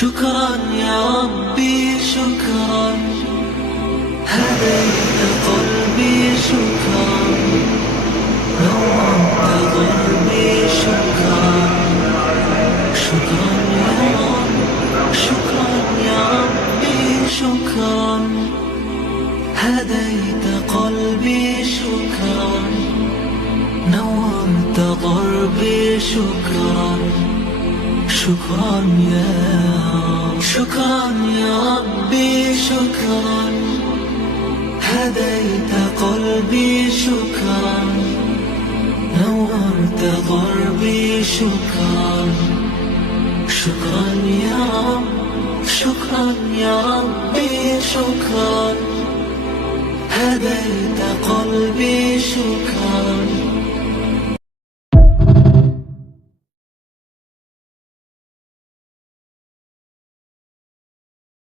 شكرا يا ربي شكرا، هديت قلبي شكرا، نورت ضربي شكرا. شكرا يا رب، شكرا يا ربي شكرا، هديت قلبي شكرا، نورت ضربي شكرا. شكرا يا رب، شكرا يا ربي شكرا، هديت قلبي شكرا، نورت ضربي شكرا. شكرا يا رب، شكرا يا ربي شكرا، هديت قلبي شكرا،